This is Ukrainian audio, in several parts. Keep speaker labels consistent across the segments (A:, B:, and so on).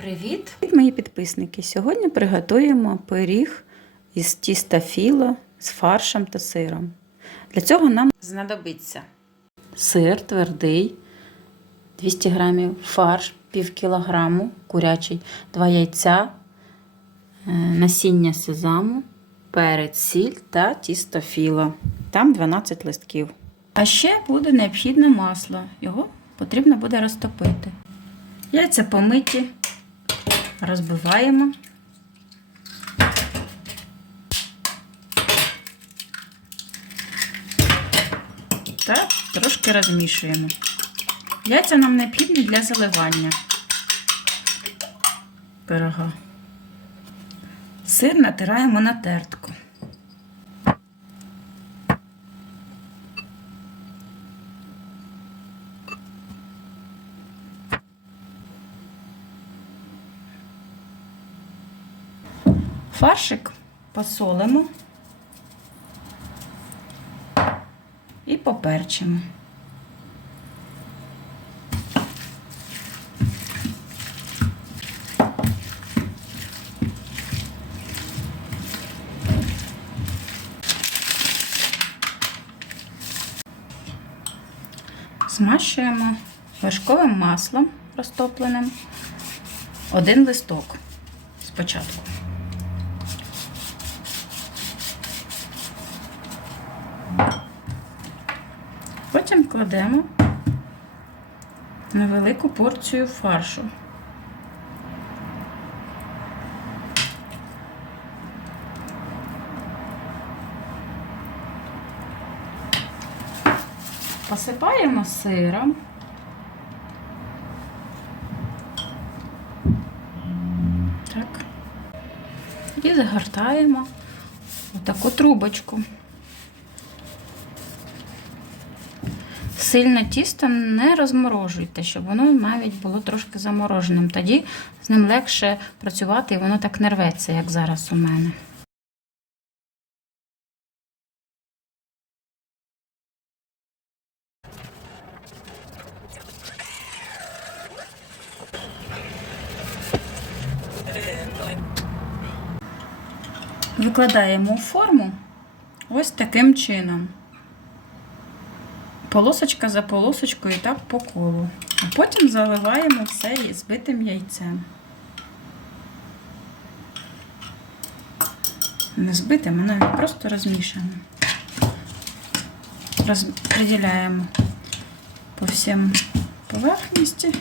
A: Привіт, мої підписники! Сьогодні приготуємо пиріг із тіста філо з фаршем та сиром. Для цього нам знадобиться сир твердий, 200 грамів, фарш пів кілограму, курячий, 2 яйця, е, насіння сезаму, перець, сіль та тісто філо. Там 12 листків. А ще буде необхідне масло. Його потрібно буде розтопити. Яйця помиті, розбиваємо. Та трошки розмішуємо. Яйця нам необхідні для заливання пирога. Сир натираємо на тертку. Фаршик посолимо і поперчимо. Змащуємо вершковим маслом розтопленим один листок спочатку. Потім кладемо невелику порцію фаршу. Посипаємо сиром. Так. І загортаємо в таку трубочку. Сильно тісто не розморожуйте, щоб воно навіть було трошки замороженим. Тоді з ним легше працювати і воно так не рветься, як зараз у мене. Викладаємо у форму ось таким чином полосочка за полосочкою так по колу. А потім заливаємо все збитим яйцем. Не збитим, а навіть просто розмішаним. Розподіляємо по всім поверхності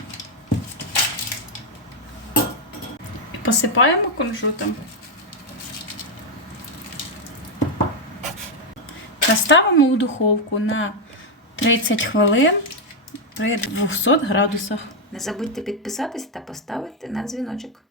A: і посипаємо кунжутом. Та ставимо у духовку на 30 хвилин при 200 градусах.
B: Не забудьте підписатись та поставити на дзвіночок.